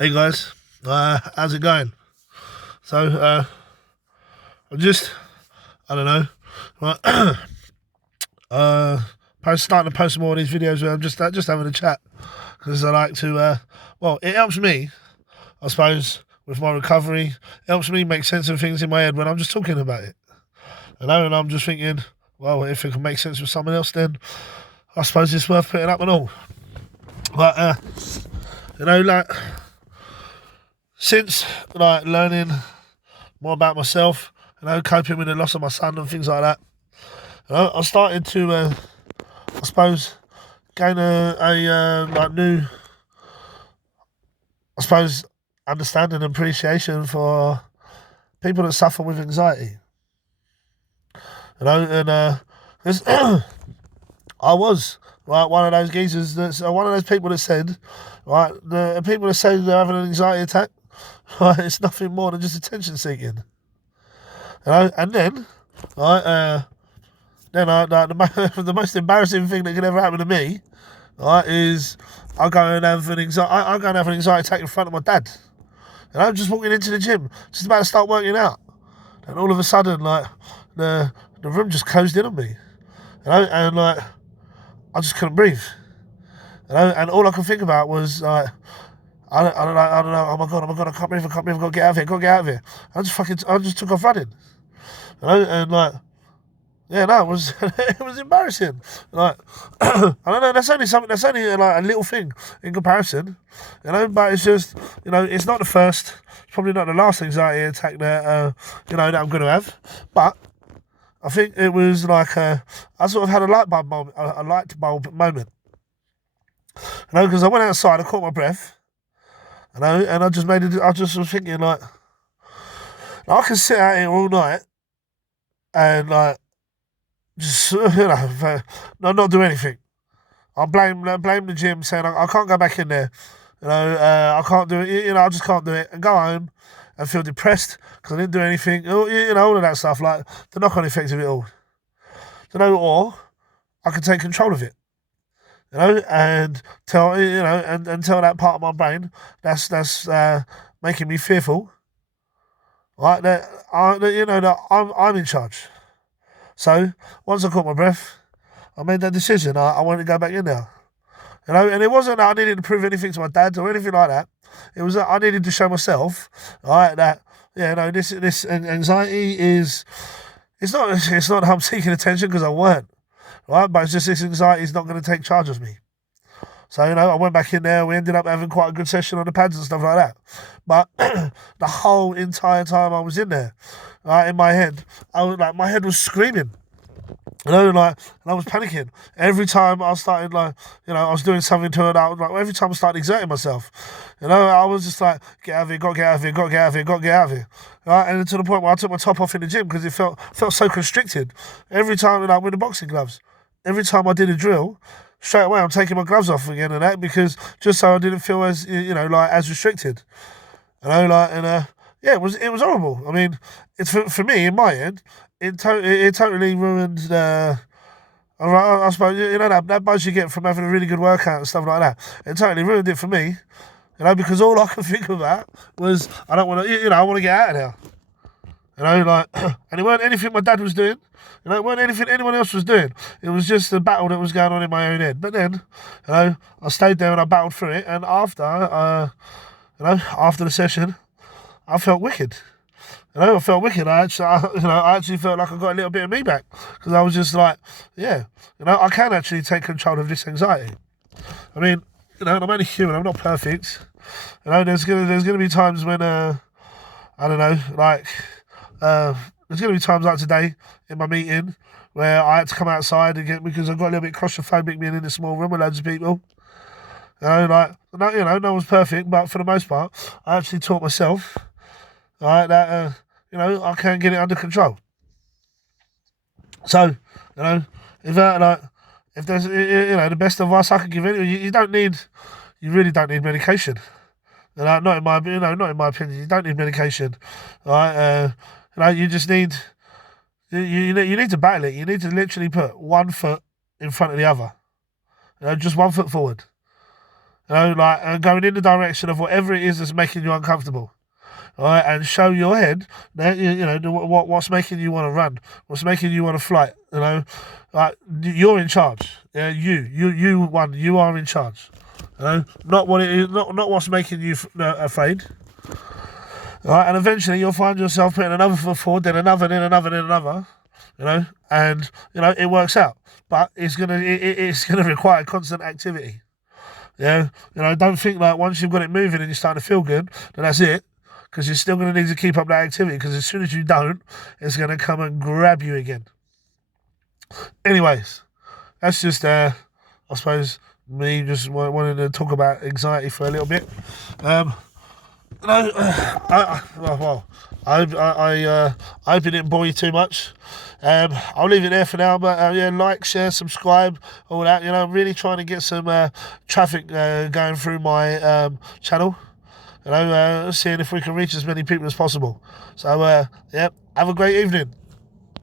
Hey guys, how's it going? So, I'm just, I don't know, right, uh, starting to post more of these videos where I'm just having a chat because I like to, well, it helps me, I suppose, with my recovery. It helps me make sense of things in my head when I'm just talking about it. And I'm just thinking, well, if it can make sense with someone else, then I suppose it's worth putting up and all. But, like, since, like, learning more about myself, coping with the loss of my son and things like that. I started to, I suppose, gain a like new, I suppose, understanding and appreciation for people that suffer with anxiety. And 'cause I was right one of those geezers that's one of those people that said, right, the people that say they're having an anxiety attack, right, it's nothing more than just attention seeking. And then, right, the most embarrassing thing that could ever happen to me, right, is I go and have an anxiety attack in front of my dad. And I'm just walking into the gym, just about to start working out, and all of a sudden, like the room just closed in on me, and like I just couldn't breathe, and all I could think about was like. I don't know. Oh my god! I can't breathe. I've got to get out of here. Got to get out of here. I just took off running, and like yeah, no, it was it was embarrassing. Like I don't know, that's only something. That's only like a little thing in comparison, But it's just it's not the first, it's probably not the last anxiety attack that that I'm going to have. But I think it was like I sort of had a light bulb moment, a light bulb moment. Because I went outside, I caught my breath, and I just made it. I just was thinking like I can sit out here all night and like just not do anything. I blame the gym, saying I can't go back in there. I can't do it. I just can't do it, and go home and feel depressed because I didn't do anything. All of that stuff, like the knock-on effects of it all. Or I can take control of it. And tell and tell that part of my brain that's making me fearful, right? That I'm in charge. So once I caught my breath, I made that decision. I wanted to go back in there. And it wasn't that I needed to prove anything to my dad or anything like that. It was that I needed to show myself, right, that this anxiety is it's not that I'm seeking attention because I weren't, right, but it's just this anxiety is not going to take charge of me. So I went back in there. We ended up having quite a good session on the pads and stuff like that. But the whole entire time I was in there, right, in my head, my head was screaming. And I was panicking every time I started, I was doing something to it. I was like, every time I started exerting myself, I was just like, get out of here, got to get out of here, got to get out of here, got to get out of here. Right? And to the point where I took my top off in the gym because it felt so constricted. Every time, with the boxing gloves, every time I did a drill, straight away I'm taking my gloves off again and that because just so I didn't feel as, as restricted. Yeah, it was horrible. I mean, it's for me in my end, it totally ruined. I suppose that buzz you get from having a really good workout and stuff like that. It totally ruined it for me, because all I could think about was I don't want to, I want to get out of there. And it weren't anything my dad was doing. It weren't anything anyone else was doing. It was just the battle that was going on in my own head. But then, I stayed there and I battled through it. And after the session, I felt wicked. I felt wicked. I actually felt like I got a little bit of me back because I was just like, yeah, I can actually take control of this anxiety. I mean, I'm only human. I'm not perfect. There's gonna be times when I don't know, like there's gonna be times like today in my meeting where I had to come outside again because I got a little bit claustrophobic being in a small room with loads of people. No one's perfect, but for the most part, I actually taught myself, right, that I can get it under control. So, if if there's the best advice I can give anyone, you really don't need medication. Not in my not in my opinion. You don't need medication, right? You just need you need to battle it. You need to literally put one foot in front of the other. Just one foot forward. You know, like going in the direction of whatever it is that's making you uncomfortable. All right, and show your head that you know what's making you want to run, what's making you want to flight. You know, like you're in charge. Yeah, you won. You are in charge. You know, not what it is, not what's making you afraid. All right, and eventually you'll find yourself putting another foot forward, then another, then another, then another. You know, and you know it works out, but it's gonna require constant activity. Yeah, you know, don't think that once you've got it moving and you're starting to feel good, then that's it. Because you're still going to need to keep up that activity. Because as soon as you don't, it's going to come and grab you again. Anyways, that's just, I suppose, me just wanting to talk about anxiety for a little bit. No, I hope it didn't bore you too much. I'll leave it there for now, but yeah, like, share, subscribe, all that. You know, I'm really trying to get some traffic going through my channel. You know, seeing if we can reach as many people as possible. So, yeah, have a great evening.